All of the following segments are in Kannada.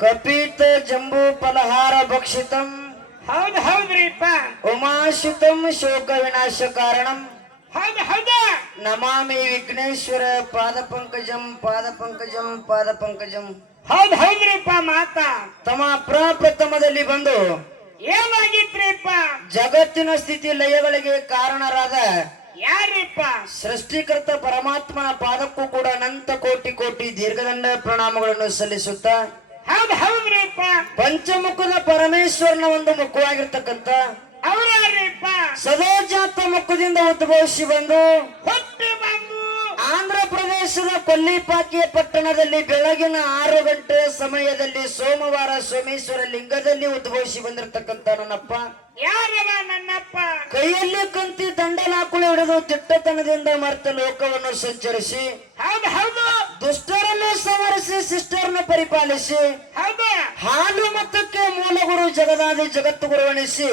ಕಪಿತ ಜಂಬೂ ಫಲಹಾರ ಭಕ್ಷಿತಂ. ಹೌದ್ ಹೌದ್ರಿಪ್ಪ ಉಮಾಶುತಂ ಶೋಕ ವಿನಾಶ ಕಾರಣಂ. ಹೌದ್ ಹೌದ. ನಮಾಮಿ ವಿಘ್ನೇಶ್ವರ ಪಾದ ಪಂಕಜಂ ಪಾದ ಪಂಕಜಂ ಪಾದ ಪಂಕಜಂ. ಹೌದ್ ಹೌದ್ರಿಪ್ಪ ಮಾತಾ. ತಮ್ಮ ಪ್ರಪ್ರಥಮದಲ್ಲಿ ಬಂದು ಏನಾಗಿತ್ರಿಪ್ಪ ಜಗತ್ತಿನ ಸ್ಥಿತಿ ಲಯಗಳಿಗೆ ಕಾರಣರಾದ ಯಾರಿಪ್ಪ ಸೃಷ್ಟಿಕರ್ತ ಪರಮಾತ್ಮನ ಪಾದಕ್ಕೂ ಕೂಡ ಅನಂತ ಕೋಟಿ ಕೋಟಿ ದೀರ್ಘದಂಡ ಪ್ರಣಾಮಗಳನ್ನು ಸಲ್ಲಿಸುತ್ತಾ ಹೌದ್ ಹೌದ್ರಿಪ್ಪ. ಪಂಚಮುಖದ ಪರಮೇಶ್ವರನ ಒಂದು ಮುಖವಾಗಿರ್ತಕ್ಕಂತ ಅವ್ರ ಸದೋಜಾತ ಮುಖದಿಂದ ಉದ್ಭವಿಸಿ ಬಂದು ಹುಟ್ಟಿ ಬಂದು ಆಂಧ್ರ ಪ್ರದೇಶದ ಕೊಲ್ಲಿಪಾಕಿಯ ಪಟ್ಟಣದಲ್ಲಿ ಬೆಳಗಿನ ಆರು ಗಂಟೆ ಸಮಯದಲ್ಲಿ ಸೋಮವಾರ ಸೋಮೇಶ್ವರ ಲಿಂಗದಲ್ಲಿ ಉದ್ಭವಿಸಿ ಬಂದಿರತಕ್ಕಂತ ನನ್ನಪ್ಪ. ಯಾರವ ನನ್ನಪ್ಪ? ಕೈಯಲ್ಲಿ ಕಂತಿ ದಂಡಲಾಕುಳಿ ಹಿಡಿದು ತಿಟ್ಟತನದಿಂದ ಮರೆತ ಲೋಕವನ್ನು ಸಂಚರಿಸಿ ಹೌದು ಹೌದು. ದುಷ್ಟರನ್ನು ಸಂವರಿಸಿ ಸಿಸ್ಟರ್ನ ಪರಿಪಾಲಿಸಿ ಹಾಲು ಮತಕ್ಕೆ ಮೂಲಗುರು ಜಗದಾದಿ ಜಗತ್ತು ಗುರುವಣಿಸಿ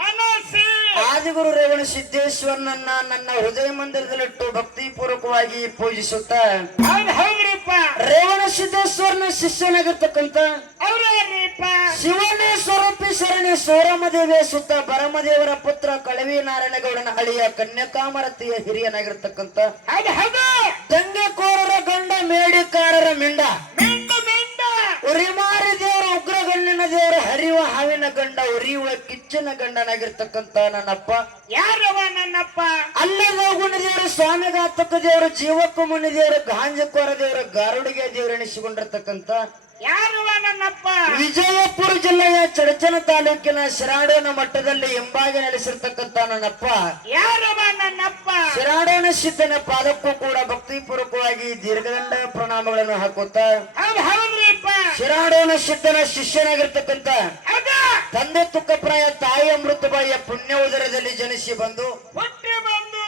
ಅನಸಿ ಆದಿಗುರು ರೇವಣ ಸಿದ್ದೇಶ್ವರನನ್ನ ನನ್ನ ಹೃದಯ ಮಂದಿರದಲ್ಲಿಟ್ಟು ಭಕ್ತಿ ಪೂರ್ವಕವಾಗಿ ಪೂಜಿಸುತ್ತ ಹೌದ್ರಿಪ್ಪ. ರೇವಣ ಸಿದ್ದೇಶ್ವರನ ಶಿಷ್ಯನಾಗಿರ್ತಕ್ಕಂತ ಶಿವನೇ ಸ್ವರೂಪಿ ಸರಣಿ ಸೋರಮದೇವಿಯ ಸುತ್ತ ಬರಮದೇವರ ಪುತ್ರ ಕಳವಿ ನಾರಾಯಣಗೌಡನ ಹಳಿಯ ಕನ್ಯಾಕಾಮರತಿಯ ಹಿರಿಯನಾಗಿರ್ತಕ್ಕಂತ ದಂಗೆಕೋರರ ಗಂಡ ಮೇಡಿಕಾರರ ಮಿಂಡ. ಮಿಂಡ ಗಂಡ ಒರಿಯುವ ಕಿಚ್ಚನ ಗಂಡನಾಗಿರ್ತಕ್ಕಂತ ನನ್ನಪ್ಪ. ಯಾರವ ನನ್ನಪ್ಪ? ಅಲ್ಲೇ ಹೋಗುಣ ದೇವರು ಸ್ವಾಮಿಘಾತಕ ದೇವರು ಜೀವಕ್ಕ ಮುನಿ ದೇವರು ಗಾಂಜಕೋರ ದೇವರು ಗಾರುಡಿಗೆ ದೇವರು ಎಣಿಸಿಕೊಂಡಿರ್ತಕ್ಕಂತ ಯಾರವ ನನ್ನಪ್ಪ? ವಿಜಯಪುರ ಜಿಲ್ಲೆಯ ಚಡಚನ ತಾಲೂಕಿನ ಶಿರಾಡೋನ ಮಟ್ಟದಲ್ಲಿ ಎಂಬಾಗಿ ನೆಲೆಸಿರ್ತಕ್ಕಂತ ನನ್ನಪ್ಪ. ಯಾರವ ನನ್ನಪ್ಪ? ಶಿರಾಡೋನ ಸಿದ್ಧನ ಪಾದಕ್ಕೂ ಕೂಡ ಭಕ್ತಿಪೂರ್ವಕವಾಗಿ ದೀರ್ಘದಂಡ ಪ್ರಣಾಮಗಳನ್ನು ಹಾಕುತ್ತಾ. ಹೌದ್ ಹೌದ್ರಿಪ್ಪ. ಸಿದ್ಧನ ಶಿಷ್ಯನಾಗಿರ್ತಕ್ಕಂಥ ಹೌದ ತಂದೆ ತುಕ್ಕಪ್ರಾಯ ತಾಯಿ ಅಮೃತಬಾಯಿಯ ಪುಣ್ಯ ಉದರದಲ್ಲಿ ಜನಿಸಿ ಬಂದು ಹುಟ್ಟಿ ಬಂದು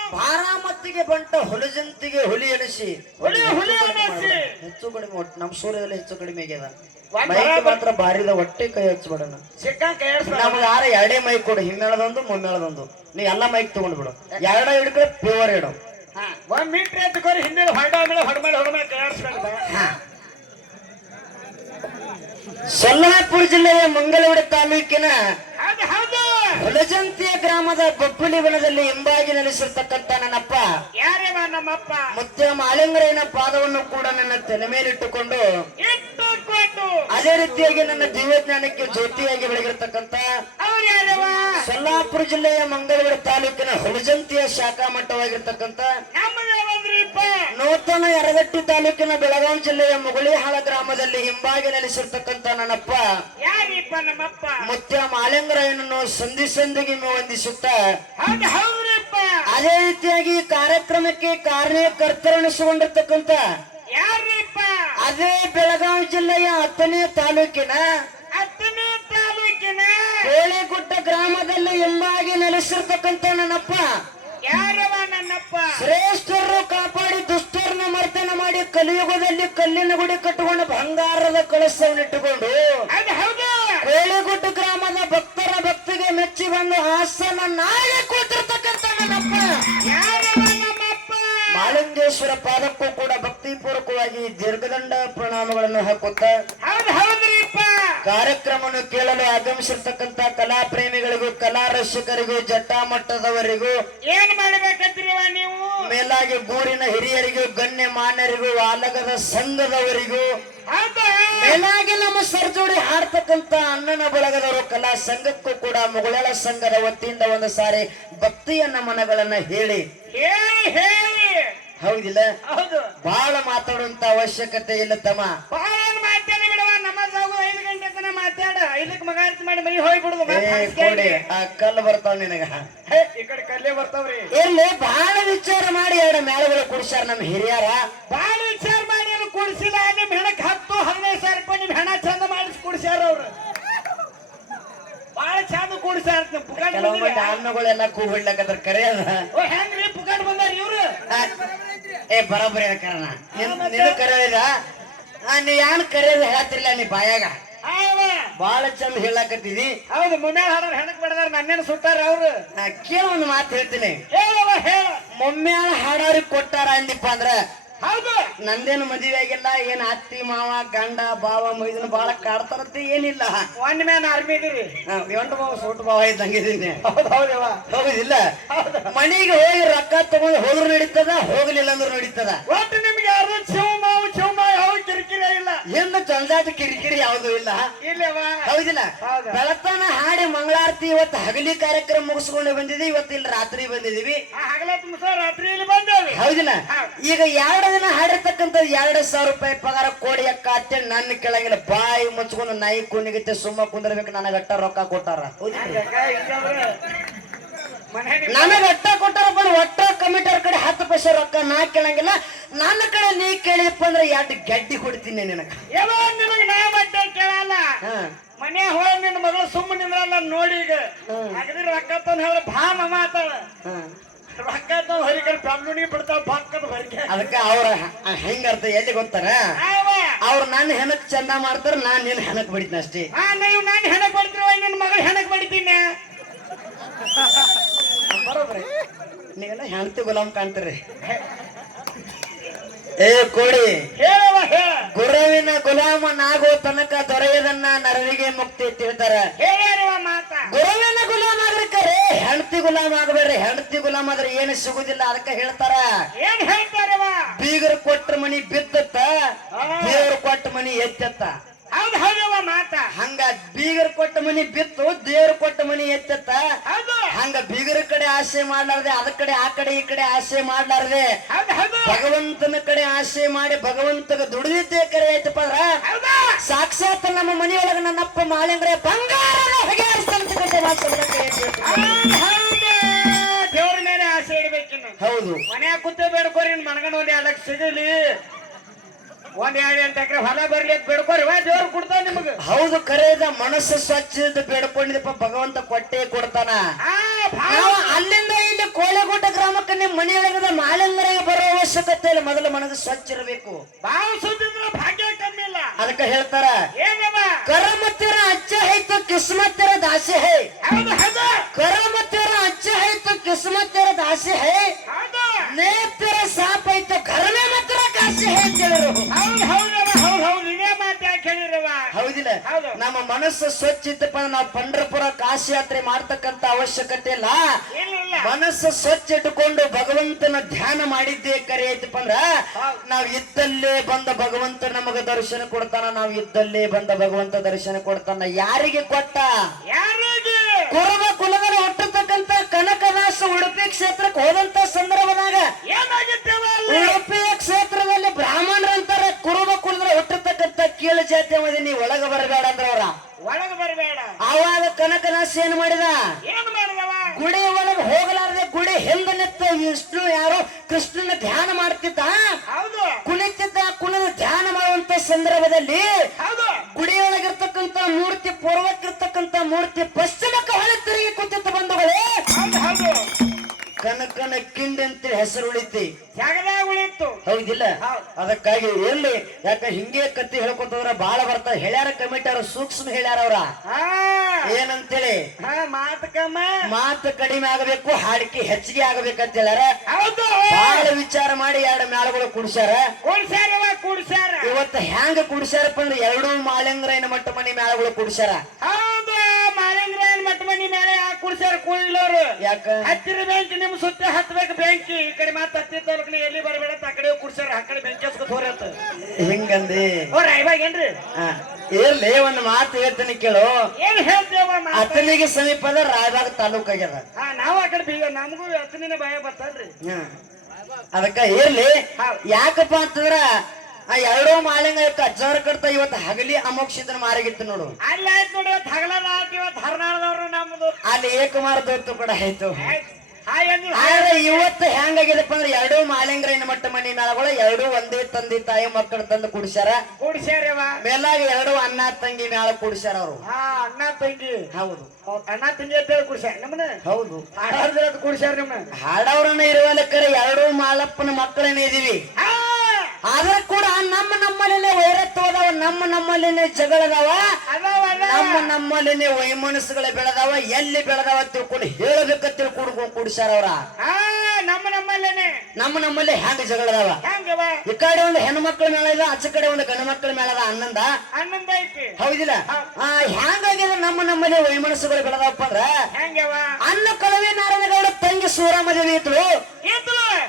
ಬಂಟ ಹುಲಜಂತಿಗೆ ಹುಲಿ ಎಣಿಸಿ ಹುಲಿ ಹುಲಿ ಹೆಚ್ಚು ಕಡಿಮೆ ಒಟ್ಟು ನಮ್ಮ ಸೂರ್ಯದಲ್ಲಿ ಹೆಚ್ಚು ಕಡಿಮೆ ಆಗ್ಯದ. ಮೈಕ್ ಮಾತ್ರ ಬಾರಿದ ಹೊಟ್ಟೆ ಕೈ ಹಚ್ಬಿಡೋಣ. ನಮ್ಗೆ ಯಾರ ಎರಡೇ ಮೈಕ್ ಕೊಡು ಹಿಮ್ಮೇಳದೊಂದು ಮುಮ್ಮೇಳದೊಂದು. ನೀ ಎಲ್ಲ ಮೈಕ್ ತಗೊಂಡ್ಬಿಡು ಎರಡ ಹಿಡ್ಕೊಂಡು ಪ್ಯೂರ್ ಇಡು. ಒಂದ್ ಮೀಟರ್ ಎತ್ಕೋರಿ ಹಿಂದೆ ಹೊರಡ ಮೇಲೆ ಹೊಡ್ಮೇಲೆ ಮೇಲೆ ಹೊಡ ಮೇಲೆ ಕೈಯಾಡ್ಸ್ಬೇಡ ಸೊಲ್ಲಾಪುರ ಜಿಲ್ಲೆಯ ಮಂಗಳೂರು ತಾಲೂಕಿನ ಹುಲಜಂತಿಯ ಗ್ರಾಮದ ಬಬ್ಬುಲಿ ವನದಲ್ಲಿ ಹಿಂಬಾಗಿ ನೆಲೆಸಿರ್ತಕ್ಕಂತ ನನ್ನಪ್ಪ. ಯಾರೇವ ನಮ್ಮಪ್ಪ? ಮುತ್ಯ ಮಾಲಿಂಗರೇನ ಪಾದವನ್ನು ಕೂಡ ನನ್ನ ತಲೆ ಮೇಲಿಟ್ಟುಕೊಂಡು ಅದೇ ರೀತಿಯಾಗಿ ನನ್ನ ದಿವ್ಯಜ್ಞಾನಕ್ಕೆ ಜ್ಯೋತಿಯಾಗಿ ಬೆಳಗಿರ್ತಕ್ಕಂಥ ಸೊಲ್ಲಾಪುರ ಜಿಲ್ಲೆಯ ಮಂಗಳೂರು ತಾಲೂಕಿನ ಹುಲಜಂತಿಯ ಶಾಖಾ ಯಾವಂದ್ರಿಪ್ಪ ನೂತನ ಯರಗಟ್ಟಿ ತಾಲೂಕಿನ ಬೆಳಗಾವಿ ಜಿಲ್ಲೆಯ ಮುಗುಳಿಹಾಳ ಗ್ರಾಮದಲ್ಲಿ ಹಿಂಬಾಗಿ ನೆಲೆಸಿರ್ತಕ್ಕಂಥ ನನ್ನಪ್ಪ. ಮುತ್ಯ ಮಾಲಿಂಗರಾಯನನ್ನು ಸಂಧಿ ಸಂಧಿಗೆ ವಂದಿಸುತ್ತಾ ಅದೇ ರೀತಿಯಾಗಿ ಕಾರ್ಯಕ್ರಮಕ್ಕೆ ಕಾರ್ಯಕರ್ತರಣಿಸಿಕೊಂಡಿರ್ತಕ್ಕಂಥ ಅದೇ ಬೆಳಗಾವಿ ಜಿಲ್ಲೆಯ ಹತ್ತನೇ ತಾಲೂಕಿನ ಹತ್ತನೇ ತಾಲೂಕಿನ ಕೋಳಿಗುಡ್ಡ ಗ್ರಾಮದಲ್ಲಿ ಎಂಬಾಗಿ ನೆಲೆಸಿರ್ತಕ್ಕಂಥ ನನ್ನಪ್ಪ. ಯಾರವ ನನ್ನಪ್ಪ? ಶ್ರೇಷ್ಠರು ಕಾಪಾಡಿ ದುಷ್ಟರನ್ನ ಮರ್ತನ ಮಾಡಿ ಕಲಿಯುಗದಲ್ಲಿ ಕಲ್ಲಿನ ಗುಡಿ ಕಟ್ಟಿಕೊಂಡು ಬಂಗಾರದ ಕಳಸವನ್ನಿಟ್ಟುಕೊಂಡು ಕೋಳಿಗುಡ್ಡ ಗ್ರಾಮದ ಭಕ್ತರ ಭಕ್ತಿಗೆ ಮೆಚ್ಚಿ ಬಂದು ಹಾಸನ ನಾಳೆ ಕೂತಿರ್ತಕ್ಕಂಥ ನನ್ನಪ್ಪ. ಯಾರವ ಮಾಲಿಂಗೇಶ್ವರ ಪಾದಕ್ಕೂ ಕೂಡ ಭಕ್ತಿಪೂರ್ವಕವಾಗಿ ದೀರ್ಘದಂಡ ಪ್ರಣಾಮಗಳನ್ನು ಹಾಕುತ್ತಾ ಕಾರ್ಯಕ್ರಮವನ್ನು ಕೇಳಲು ಆಗಮಿಸಿರ್ತಕ್ಕಂತ ಕಲಾ ಪ್ರೇಮಿಗಳಿಗೂ ಕಲಾ ರಸಿಕರಿಗೂ ಜಟ್ಟಾಮಟ್ಟದವರಿಗೂ ಏನ್ ಮಾಡಬೇಕಂತೀವ ನೀವು? ಮೇಲಾಗಿ ಗೂರಿನ ಹಿರಿಯರಿಗೂ ಗಣ್ಯ ಮಾನ್ಯರಿಗೂ ಆಲಗದ ಸಂಘದವರಿಗೂ ಮೇಲಾಗಿ ನಮ್ಮ ಸರ್ಜೋಡಿ ಹಾಡ್ತಕ್ಕಂತ ಅಣ್ಣನ ಬಳಗದವರು ಕಲಾ ಸಂಘಕ್ಕೂ ಕೂಡ ಮುಗುಳಳ ಸಂಘದ ವತಿಯಿಂದ ಒಂದು ಸಾರಿ ಭಕ್ತಿಯ ನಮನಗಳನ್ನ ಹೇಳಿ. ಹೇಳಿ ಹೇಳಿ. ಹೌದಿಲ್ಲ? ಹೌದು. ಬಹಳ ಮಾತಾಡುವಂತ ಅವಶ್ಯಕತೆ ಇಲ್ಲ ತಮ್ಮ. ಬಹಳ ಮಾತಾಡಿ ಬಿಡವ ನಮ್ಮ ಸಾಗು ಐದು ಗಂಟೆ ತನ ಮಾತಾಡ. ಮಗ ಮಗಾರ್ತಿ ಮಾಡಿ ಮೈ ಹೋಗಿ ಬಿಡುದು ಏ ಕೊಡಿ. ಆ ಕಲ್ಲು ಬರ್ತಾವ ನಿನಗ. ಈ ಕಡೆ ಕಲ್ಲೇ ಬರ್ತಾವ್ರಿ. ಇಲ್ಲಿ ಬಹಳ ವಿಚಾರ ಮಾಡಿ ಎರಡು ಮೇಳಗಳು ಕುಡಿಸ್ಯಾರ ನಮ್ಮ ಹಿರಿಯರ. ಬಾಳ ವಿಚಾರ ಮಾಡಿ ಅದು ಕೂಡಿಸಿಲ್ಲ ನಿಮ್ ಹೆಣಕ್ ಹತ್ತು ಹದಿನೈದು ಸಾವಿರ ರೂಪಾಯಿ ನಿಮ್ ಹೆಣ ಚಂದ ಮಾಡಿಸಿ ಕೂಡಿಸ್ಯಾರ ಅವ್ರು. ಬಾಳ ಚಂದ ಕೂಡಿಸ್ಯಾರ ನಿಮ್ ಪುಕಾಡ್ ಕೆಲವು ಮಂದಿ ಬಂದಿಲ್ಲ ಹಣ್ಣುಗಳೆಲ್ಲ ಕೂಬಿಡ್ಲಕತ್ರ ಕರೆ ಅದ. ಓ ಹೆಂಗ್ರಿ ಪುಕಾಡ್ ಬಂದಾರ ಇವ್ರು? ಏ ಬರೋಬ್ಬರಿ ಕರಣ. ನಿನ್ನ ಕರೆಯದ? ನೀ ಯಾನ್ ಕರೆಯೋದು ಹೇಳತ್ತಿರ್ಲ ನೀ ಬಾಯಾಗ. ಬಾಳ ಚಂದ ಹೇಳಕತ್ತಿದಿ. ಹೌದು ಮುನ್ನೆ ಹಾಡೋರು ಹೆಣಕ್ ಬಿಡದಾರ ನನ್ನೇನು ಸುಟ್ಟಾರ ಅವ್ರು? ಕೇಳ ಒಂದು ಮಾತು ಹೇಳ್ತೀನಿ. ಮೊಮ್ಮೆ ಹೇಳ. ಮೊಮ್ಮ್ಯಾಳ ಹಾಡೋರಿಗೆ ಕೊಟ್ಟಾರ ಅಂದಿಪ್ಪ ಅಂದ್ರ ಹೌದು. ನಂದೇನು ಮದುವೆ ಆಗಿಲ್ಲ ಏನ್ ಅತ್ತಿ ಮಾವ ಗಂಡ ಬಾವ ಮೈದನ ಬಾಳ ಕಾಡ್ತಾರಂತ ಏನಿಲ್ಲ. ಒಂದ್ ಮ್ಯಾನ್ ಆರ್ಮಿ ಇದೀರಿ ಎಂಟು ಬಾವ ಸೂಟ್ ಬಾವ ಇದ್ದಂಗಿದ್ದೀನಿ ಹೌದು ಹೌದವ ಹೌದಿಲ್ಲ. ಮನೆಗೆ ಹೋಗಿ ರೊಕ್ಕ ತಗೊಂಡು ಹೋದ್ರು ನಡೀತದ ಹೋಗ್ಲಿಲ್ಲ ಅಂದ್ರೂ ನಡೀತದ? ಒಟ್ಟು ನಿಮ್ಗೆ ಯಾರು ಶಿವ ಮಾವು ಯಾವ ಕಿರಿಕಿರಿ ಇಲ್ಲ. ಏನು ಚಂದಾದ ಕಿರಿಕಿರಿ ಯಾವುದು ಇಲ್ಲ. ಇಲ್ಲವ? ಹೌದಿಲ್ಲ? ಹೌದು. ಬೆಳತನ ಹಾಡಿ ಮಂಗಳಾರತಿ ಇವತ್ತು ಹಗಲಿ ಕಾರ್ಯಕ್ರಮ ಮುಗಿಸ್ಕೊಂಡು ಬಂದಿದ್ವಿ ಇವತ್ತು ಇಲ್ಲಿ ರಾತ್ರಿ ಬಂದಿದೀವಿ ರಾತ್ರಿ ಇಲ್ಲಿ ಬಂದೇವಿ. ಹೌದಿಲ್ಲ? ಈಗ ಎರಡು ದಿನ ಹಾಡಿರ್ತಕ್ಕಂಥ ಎರಡು ಸಾವಿರ ರೂಪಾಯಿ ಪಗಾರ ಕೋಡಿ ಅಕ್ಕ ಅಂತೇಳಿ ನನ್ನ ಕೆಳಗಿಲ್ಲ ಬಾಯಿ ಮುಚ್ಕೊಂಡು ನಾಯಿ ಕುಣಿಗತ್ತೆ ಸುಮ್ಮ ಕುಂದಿರ್ಬೇಕು ನನಗೆ ಅಟ್ಟ ರೊಕ್ಕ ಕೊಟ್ಟಾರ. ಹೌದಿಲ್ಲ? ಒಟ್ಟ ಕೊಟ್ಟಾರ ಅಟ್ಟ ಕೊಟ್ಟಾರಪ್ಪ ಒಟ್ಟ ಕಮಿಟರ್ ಕಡೆ ಹತ್ತು ಪೈಸೆ ರೊಕ್ಕ ನಾ ಕೇಳಂಗಿಲ್ಲ. ನನ್ನ ಕಡೆ ನೀ ಕೇಳಿದಪ್ಪ ಅಂದ್ರೆ ಎರಡು ಗಡ್ಡಿ ಕೊಡ್ತೀನಿ ನಿನಗೆ. ಯಾವ ನಿನಗೆ ನಾ ಬಟ್ಟೆ ಕೇಳಲ್ಲ. ಮನೆ ಹೋಗಿ ನಿನ್ನ ಮಗಳು ಸುಮ್ಮನೆ ನಿಂದ್ರಲ್ಲ ನೋಡಿ ಈಗ. ಅಗದಿ ರೊಕ್ಕ ತಂದು ಹೇಳಿದ್ರೆ ಭಾ ಮಮ್ಮ ಆತಾಳ ಹಾ. ರೊಕ್ಕ ತಂದು ಹೊರಿಕಲ್ ಬೆಂಗಳೂರಿಗೆ ಬಿಡ್ತಾಳ ಪಕ್ಕದ ಹೊರಿಕೆ. ಅದಕ್ಕೆ ಅವ್ರ ಹೆಂಗ ಅರ್ಥ ಎಲ್ಲಿ ಗೊತ್ತಾರ? ಅವ್ರ ಅವ್ರು ನನ್ನ ಹೆಣಕ್ ಚಂದ ಮಾಡ್ತಾರ ನಾನ್ ನಿನ್ನ ಹೆಣಕ್ ಬಡಿತೀನಿ ಅಷ್ಟೇ. ಹಾ ನೀವು ನಾನು ಹೆಣಕ್ ಬಡಿತೀವ ನಿನ್ನ ಮಗಳು ಹೆಣಕ್ ಬಡಿತೀನಿ. ಬರೋಬ್ರಿ. ನೀವೆಲ್ಲ ಹೆಣ್ತಿ ಗುಲಾಮ್ ಕಾಣ್ತೀರಿ. ಏ ಕೋಡಿ ಹೇಳವ ಹೇಳ. ಗುರುವಿನ ಗುಲಾಮನಾಗೋ ತನಕ ದೊರೆಯದನ್ನ ನರವಿಗೆ ಮುಕ್ತಿ ತಿಳ್ತಾರ. ಮಾತ. ಗುರುವಿನ ಗುಲಾಮ ಆಗ್ರಿಕರೆ ಹೆಂಡತಿ ಗುಲಾಮ ಆಗ್ಬೇಡ್ರಿ ಹೆಂಡತಿ ಗುಲಾಮ ಆದ್ರೆ ಏನು ಸಿಗುದಿಲ್ಲ ಅದಕ್ಕೆ ಹೇಳ್ತಾರ. ಏನ್ ಹೇಳ್ತಾರವ ಬೀಗರು ಕೊಟ್ಟ ಮನಿ ಬಿದ್ದತ್ತ ದೇವ್ರು ಕೊಟ್ಟ ಮನಿ ಎತ್ತತ್ತ. ಹೌದು ಹೌದವ ಮಾತ. ಹಂಗ ಬೀಗರು ಕೊಟ್ಟ ಮನಿ ಬಿತ್ತು ದೇವ್ರು ಕೊಟ್ಟ ಮನಿ ಎತ್ತತ್ತ. ಹೌದು. ಹಂಗ ಬೀಗರ ಕಡೆ ಆಸೆ ಮಾಡ್ಲಾರ್ದೆ ಅದ ಕಡೆ ಆ ಕಡೆ ಈ ಕಡೆ ಆಸೆ ಮಾಡ್ಲಾರ್ದೆ. ಭಗವಂತನ ಕಡೆ ಆಸೆ ಮಾಡಿ ಭಗವಂತಗ ದುಡಿದಿದ್ದೇ ಕರೆ ಆಯ್ತಪ್ಪ ಅಂದ್ರ ಸಾಕ್ಷಾತ್ ನಮ್ಮ ಮನೆಯೊಳಗ ನನ್ನಪ್ಪ ಮಾಲಿಂಗ್ರೆ ಬಂಗಾರ ಹೊಗೆ ಅದಕ್ಕೆ. ದೇವ್ರ ಮೇಲೆ ಆಸೆ ಇಡ್ಬೇಕಿನ್ನು ಹೌದು. ಮನ್ಯಾಗ ಕುತ್ತೆ ಬೇಡ್ಕೋರಿ ಮನಗನ ಒಂದ್ ಎರಡ್ ಸಿಗಲಿ. ಒಂದ್ ಎರಡ್ ಎಂಟು ಎಕರೆ ಹೊಲ ಬರ್ಲಿ ಅಂತ ಬೇಡ್ಕೋರಿ ವಾ ದೇವ್ರು ಕೊಡ್ತಾನ ನಿಮಗ. ಹೌದು ಕರೆದ ಮನಸ್ಸು ಸ್ವಚ್ಛದ ಬೇಡ್ಕೊಂಡಿದಪ್ಪ ಭಗವಂತ ಕೊಟ್ಟೆ ಕೊಡ್ತಾನ. ಆ, ಅಲ್ಲಿಂದ ಇಲ್ಲಿ ಕೋಳೆಗುಡ್ಡ ಗ್ರಾಮಕ್ಕೆ ನಿಮ್ಮ ಮನೆಯೊಳಗದ ಮಾಲಿಂಗರಾಗ ಬರೋ ಅವಶ್ಯಕತೆ ಇಲ್ಲ ಮೊದಲು ಮನಸ್ಸು ಸ್ವಚ್ಛ ಇರಬೇಕು. ಭಾಳ ಸುದ್ದಿದ್ರ ಭಾಗ್ಯ ಕಮ್ಮಿ ಇಲ್ಲ. ಅದಕ್ಕೆ ಹೇಳ್ತಾರ ಏನವ? ಅಚ್ಚ ತೆರ ಅಜ್ಜ ಹೈತು ಕಿಸ್ಮತ್ ದಾಸಿ ಹೈ. ಹೌದು ಹೌದು. ಕರ್ಮ ತೆರ ಹೈತು ಕಿಸ್ಮತ್ ದಾಸಿ ಹೈ. ಹೌದು. ನೇತ್ರ ಸಾ ಹೌದಿಲ್ಲ. ನಮ್ಮ ಮನಸ್ಸು ಸ್ವಚ್ಛ ಇತ್ತಪ್ಪ ಅಂದ್ರೆ ನಾವು ಪಂಡ್ರಪುರ ಕಾಶಿ ಯಾತ್ರೆ ಮಾಡ್ತಕ್ಕಂತ ಅವಶ್ಯಕತೆ ಇಲ್ಲ. ಮನಸ್ಸು ಸ್ವಚ್ಛ ಇಟ್ಟುಕೊಂಡು ಭಗವಂತನ ಧ್ಯಾನ ಮಾಡಿದ್ದೇ ಕರೆ ಐತಪ್ಪ ಅಂದ್ರ ನಾವ್ ಇದ್ದಲ್ಲೇ ಬಂದ ಭಗವಂತ ನಮಗ ದರ್ಶನ ಕೊಡ್ತಾನ ನಾವ್ ಇದ್ದಲ್ಲೇ ಬಂದ ಭಗವಂತ ದರ್ಶನ ಕೊಡ್ತಾನ. ಯಾರಿಗೆ ಕೊಟ್ಟ? ಕುರುಬ ಕುಲದಲ್ಲಿ ಹುಟ್ಟತಕ್ಕಂತ ಕನಕದಾಸ ಉಡುಪಿ ಕ್ಷೇತ್ರಕ್ಕೆ ಹೋದಂತ ಸಂದರ್ಭದಾಗ ಅವಾಗ ಒಳಗೆ ಬರಬೇಡ. ಆವಾಗ ಕನಕದಾಸ ಏನ್ ಮಾಡಿದ? ಏನ್ ಮಾಡಿದವ? ಗುಡಿ ಒಳಗೆ ಹೋಗಲಾರದೆ ಗುಡಿ ಹಿಂದೆ ನಿತ್ತ ವಿಷ್ಣು ಯಾರು ಕೃಷ್ಣನ ಧ್ಯಾನ ಮಾಡ್ತಿದ್ದ? ಹೌದು. ಕುಳಿತಿದ್ದ ಕುಲದ ಧ್ಯಾನ ಮಾಡುವಂತ ಸಂದರ್ಭದಲ್ಲಿ ಹೌದು. ಗುಡಿಯೊಳಗಿರ್ತಕ್ಕಂತ ಮೂರ್ತಿ ಪೂರ್ವಕ್ಕಿರ್ತಕ್ಕಂತ ಮೂರ್ತಿ ಪಶ್ಚಿಮಕ್ಕೆ ಹೊಳೆ ತಿರುಗಿ ಕೂತಿತ್ತು ಬಂಧುಗಳೇ. ಕನಕನ ಕಿಂಡ್ ಅಂತೇಳಿ ಹೆಸರು ಉಳಿತಿ. ಹೌದು. ಅದಕ್ಕಾಗಿ ಎಲ್ಲಿ? ಯಾಕ ಹಿಂಗೆ ಕತ್ತಿ ಹೇಳ್ಕೊತಂದ್ರ ಬಾಳ ಬರ್ತಾವ ಹೇಳ್ಯಾರ ಕಮಿಟಿ ಸೂಕ್ಷ್ಮ ಹೇಳ್ಯಾರ ಅವ್ರ. ಏನಂತೇಳಿ? ಮಾತು ಕಡಿಮೆ ಆಗಬೇಕು ಹಾಡಿಕೆ ಹೆಚ್ಚಿಗೆ ಆಗಬೇಕಂತ ಹೇಳ್ಯಾರ. ಬಾಳ ವಿಚಾರ ಮಾಡಿ ಎರಡು ಮ್ಯಾಳಗಳು ಕುಡ್ಸ್ಯಾರ. ಇವತ್ತು ಹ್ಯಾಂಗ ಕುಡ್ಸ್ಯಾರಪ್ಪ ಅಂದ್ರೆ ಎರಡು ಮಾಲಿಂಗ್ರೈನ ಮಟ್ಟ ಮನಿ ಮ್ಯಾಳಗಳು ಕುಡ್ಸ್ಯಾರ. ಮನಿ ಮೇಲೆ ಯಾಕೆ ಕುಡ್ಸ್ಯಾರ ಕುಳ್ಳೋರು? ಯಾಕ? ಹತ್ತಿರ ಬೆಂಕಿ ನಿಮ್ ಸುತ್ತ ಹತ್ಬೇಕು ಬೆಂಕಿ. ಈ ಕಡೆ ಮತ್ತೆ ಹತ್ತಿ ತಾಲೂಕಿನ ಎಲ್ಲಿ ಬರಬೇಡ ಆ ಕಡೆ ಕುಡ್ಸ್ಯಾರ. ಆ ಕಡೆ ಬೆಂಕಿ ಹಸ್ಕ ತೋರತ್ತ ಹಿಂಗಂದಿ? ಓ ರಾಯ್ಬಾಗ್ ಏನ್ರಿ? ಆ, ಇರ್ಲಿ ಒಂದ್ ಮಾತು ಹೇಳ್ತೀನಿ ಕೇಳು. ಏನ್ ಹೇಳ್ತೇವ ಮಾತ? ಅತನಿಗೆ ಸಮೀಪದ ರಾಯಬಾಗ ತಾಲೂಕ್ ಆಗ್ಯದ ಹಾ ನಾವು ಆ ಕಡೆ ಬೀಗ ನಮಗೂ ಅತ್ತನಿನ ಭಯ ಬರ್ತಲ್ರಿ. ಅದಕ್ಕ ಇರ್ಲಿ. ಯಾಕಪ್ಪ ಅಂತಂದ್ರ ಆ ಎರಡೂ ಮಾಲಿಂಗ ಅಜ್ಜಾರ ಕಡ್ತ ಇವತ್ತು ಹಗಲಿ ಅಮೋಕ್ಷಿತನ ಮಾರಿಗಿತ್ತು ನೋಡು. ಅಲ್ಲಿ ಆಯ್ತು ನೋಡಿ ಇವತ್ತು ಹಗಲದ ಆಯ್ತು ಇವತ್ತು ಹರ್ನಾಳದವ್ರು ನಮ್ದು. ಅಲ್ಲಿ ಏಕಮಾರ ದೋತ್ತು ಕೂಡ ಆಯ್ತು. ಆದ್ರೆ ಇವತ್ತು ಹೆಂಗಾಗಿದಪ್ಪ ಅಂದ್ರೆ ಎರಡೂ ಏನ್ ಮಟ್ಟ ಮನಿ ಮೇಳಗಳು ಎರಡೂ ಒಂದೇ ತಂದೆ ತಾಯಿ ಮಕ್ಕಳು ತಂದು ಕುಡಿಸ್ಯಾರ. ಕುಡಿಸ್ಯಾರ ಮೇಲಾಗ ಎರಡು ಅಣ್ಣ ತಂಗಿ ಮೇಳ ಕುಡಿಸ್ಯಾರ ಅವರು. ಅಣ್ಣ ತಂಗಿ. ಹೌದು. ಅಣ್ಣ ತಂಗಿ ಅಂತ ಹೇಳಿ ಕುಡಿಸ್ಯಾರ ನಮ್ಮನೆ ಹೌದು. ಹಾಡಾರ್ದ್ರ ಕುಡಿಸ್ಯಾರ ನಮ್ಮನ್ನ? ಹಾಡವ್ರನ್ನ ಇರುವಲ್ಲಕ್ಕರೆ ಎರಡೂ ಮಾಲಪ್ಪನ ಮಕ್ಕಳೇನೇ ಇದೀವಿ. ಆದ್ರೆ ಕೂಡ ನಮ್ಮ ನಮ್ಮಲ್ಲಿನೇ ವೈರತ್ವದವ ನಮ್ಮ ನಮ್ಮಲ್ಲಿನೇ ಜಗಳದವ. ನಮ್ಮ ನಮ್ಮಲ್ಲಿನೇ ವೈಮನಸ್ಸುಗಳ ಬೆಳೆದವ ಎಲ್ಲಿ ಬೆಳೆದವ ತಿಳ್ಕೊಂಡು ಹೇಳಬೇಕ ತಿಳ್ಕೊಂಡು ಕೂಡಿಸ್ಯಾರ ಅವ್ರ. ನಮ್ಮ ನಮ್ಮ ನಮ್ಮಲ್ಲೇನೆ. ನಮ್ಮ ನಮ್ಮಲ್ಲಿ ಹ್ಯಾಂಗ ಜಗಳದವ? ಈ ಕಡೆ ಒಂದು ಹೆಣ್ಮಕ್ಳ ಮೇಳ ಇದೆ ಆಚೆ ಕಡೆ ಒಂದು ಗಂಡು ಮಕ್ಕಳ ಮೇಳ ಅದ ಅನ್ನಂದ ಆನಂದ ಐತಿ. ಹೌದಿಲ್ಲ? ಆ ಹ್ಯಾಂಗಾಗಿದೆ ನಮ್ಮ ನಮ್ಮಲ್ಲಿ ವೈಮನಸ್ಸುಗಳು ಬೆಳೆದವಪ್ಪ ಅಂದ್ರ? ಅನ್ನ ಕೊಳವೆ ನಾರಾಯಣಗೌಡ ತಂಗಿ ಸೂರಾಮದೇವಿ ಇತ್ತು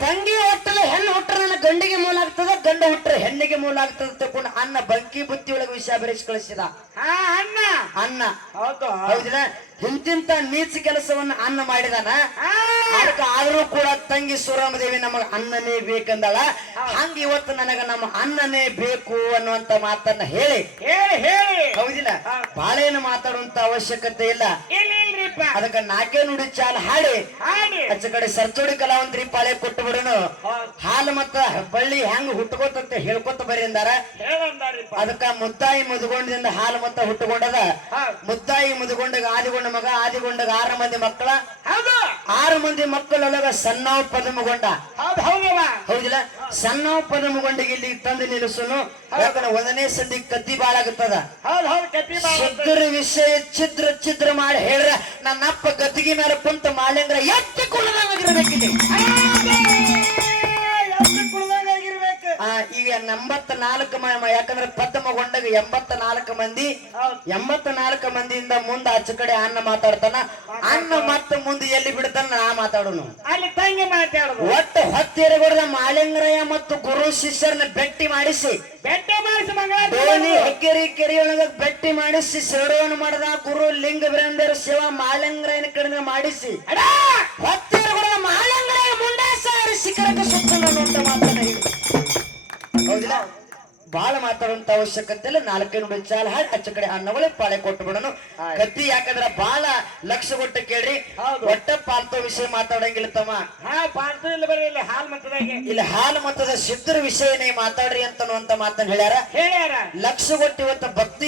ತಂಗಿ ಹುಟ್ಟಲ ಹೆಣ್ಣು ಹುಟ್ಟರೆ ನನ್ನ ಗಂಡಿಗೆ ಮೂಲ ಆಗ್ತದ ಗಂಡ ಹುಟ್ಟರೆ ಹೆಣ್ಣಿಗೆ ಮೂಲ ಆಗ್ತದ ತಕೊಂಡು ಅನ್ನ ಬಂಕಿ ಬುತ್ತಿ ಒಳಗೆ ವಿಷ ಬೆರೆಸಿ ಕಳಿಸಿದ. ಅನ್ನ. ಅನ್ನ. ಹೌದು. ಹೌದಿಲ್ಲ? ಇಂತಿಂತ ನೀಚ ಕೆಲಸವನ್ನ ಅನ್ನ ಮಾಡಿದಾನ? ಅದಕ್ಕೆ ಆದ್ರೂ ಕೂಡ ತಂಗಿ ಸುರಾಮದೇವಿ ನಮಗ ಅನ್ನನೇ ಬೇಕಂದಳ. ಹಂಗ ಇವತ್ತು ನನಗ ನಮ್ಮ ಅನ್ನನೇ ಬೇಕು ಅನ್ನುವಂತ ಮಾತನ್ನ ಹೇಳಿ. ಹೇಳಿ ಹೇಳಿ. ಹೌದಿಲ್ಲ? ಬಾಳೇನು ಮಾತಾಡುವಂತ ಅವಶ್ಯಕತೆ ಇಲ್ಲ. ಅದಕ್ಕ ನಾಕೆ ನುಡಿ ಚಾಲ್ ಹಾಡಿ. ಅಚ್ಚ ಕಡೆ ಸರ್ಚೋಡಿ ಕಲಾವಂತರಿ ಪಾಳೆ ಕೊಟ್ಟು ಬಿಡೋನು. ಹಾಲು ಮತ್ತ ಬಳ್ಳಿ ಹೆಂಗ್ ಹುಟ್ಕೋತಂತೆ ಹೇಳ್ಕೊತ ಬರೀ ಅಂದಾರ. ಅದಕ್ಕ ಮುದ್ದಾಯಿ ಮುದುಗೊಂಡದಿಂದ ಹಾಲು ಮತ್ತ ಹುಟ್ಟುಕೊಂಡದ. ಮುತ್ತಾಯಿ ಮುದ್ದಾಯಿ ಮುದುಗೊಂಡಗ ಆದಿಗೊಂಡ ಮಗ ಆದಿಗೊಂಡಾಗ ಆರು ಮಂದಿ ಮಕ್ಕಳ. ಆರು ಮಂದಿ ಮಕ್ಕಳೊಳಗ ಸಣ್ಣವ್ ಪದಮಗೊಂಡ ಹೌದಿಲ್ಲ? ಸಣ್ಣವ್ ಪದಮಗೊಂಡ ಇಲ್ಲಿ ತಂದು ನಿಲ್ಲಿಸೋನು ಯಾಕಂದ್ರೆ ಒಂದನೇ ಸಂಧಿ ಕದ್ದಿ ಬಾಳಾಗುತ್ತದ ಸುದ್ರ ವಿಷಯ ಚಿದ್ರ ಚಿದ್ರ ಮಾಡಿ ಹೇಳ್ರ ನನ್ನಪ್ಪ ಗದ್ದಿಗೆ ಮೇಲೆ ಕುಂತ ಮಾಲಿಂಗ್ರ ಎತ್ತಿ ಕುಳ್ಳದಾಗಿರ್ಬೇಕಿಲ್ಲಿ ಈಗ ಎಂಬತ್ತ ನಾಲ್ಕು ಯಾಕಂದ್ರೆ ಪದ್ಮಗೊಂಡಾಗ ಎಂಬತ್ತ ನಾಲ್ಕು ಮಂದಿ ಎಂಬತ್ತ ನಾಲ್ಕು ಮಂದಿಯಿಂದ ಮುಂದೆ ಆಚೆ ಕಡೆ ಅನ್ನ ಮಾತಾಡ್ತಾನ. ಅನ್ನ ಮತ್ತೆ ಮುಂದೆ ಎಲ್ಲಿ ಬಿಡ್ತಾನ ನಾ ಮಾತಾಡೋನು. ಅಲ್ಲಿ ತಂಗಿ ಮಾತಾಡೋದು. ಒಟ್ಟು ಹತ್ತಿರಗೊಡದ ಮಾಲಿಂಗರಯ್ಯ ಮತ್ತು ಗುರು ಶಿಷ್ಯರನ್ನ ಬೆಟ್ಟಿ ಮಾಡಿಸಿ. ಬೆಟ್ಟಿ ಮಾಡಿಸಿ ಡೋನಿ ಹೆಗ್ಗೆರಿ ಕೆರೆಯೊಳಗ ಬೆಟ್ಟಿ ಮಾಡಿಸಿ ಸೇಡೋಣ ಮಾಡದ ಗುರು ಲಿಂಗ ವೀರೇಂದ್ರ ಶಿವ ಮಾಲಿಂಗರಾಯನ ಕಡೆ ಮಾಡಿಸಿ. ಹತ್ತಿರಗೊಡದ ಮಾಲಿಂಗರಾಯ ಮುಂಡಾಸ ಶಿಖರಕ್ಕೆ ಸುತ್ತಲ ನೋಟ ಮಾತನ್ನ ಹೇಳಿ ಹೌದಿಲ್ಲ ಬಾಳ ಮಾತಾಡುವಂತ ಅವಶ್ಯಕತೆ ಇಲ್ಲ. ನಾಲ್ಕೈದು ನುಡಿ ಚಾಲ ಹಾಡಿ ಅಚ್ಚ ಕಡೆ ಅನ್ನವಳೆ ಪಾಳೆ ಕೊಟ್ಟು ಬಿಡೋನು. ಕತ್ತಿ ಯಾಕಂದ್ರ ಬಾಳ ಲಕ್ಷ ಕೊಟ್ಟು ಕೇಳ್ರಿ. ಒಟ್ಟ ಪಾಲ್ತೋ ವಿಷಯ ಮಾತಾಡಂಗಿಲ್ಲ ತಮ್ಮ. ಹಾ ಪಾಲ್ತು ಇಲ್ಲ ಬರ್ರಿ ಇಲ್ಲಿ ಹಾಲ್ ಮತದಾಗೆ. ಇಲ್ಲಿ ಹಾಲ್ ಮತದ ಸಿದ್ಧರ ವಿಷಯನೇ ಮಾತಾಡ್ರಿ ಅಂತ ಮಾತನ್ನ ಹೇಳ್ಯಾರ. ಹೇಳ್ಯಾರ. ಲಕ್ಷ ಕೊಟ್ಟು ಇವತ್ತು ಭಕ್ತಿ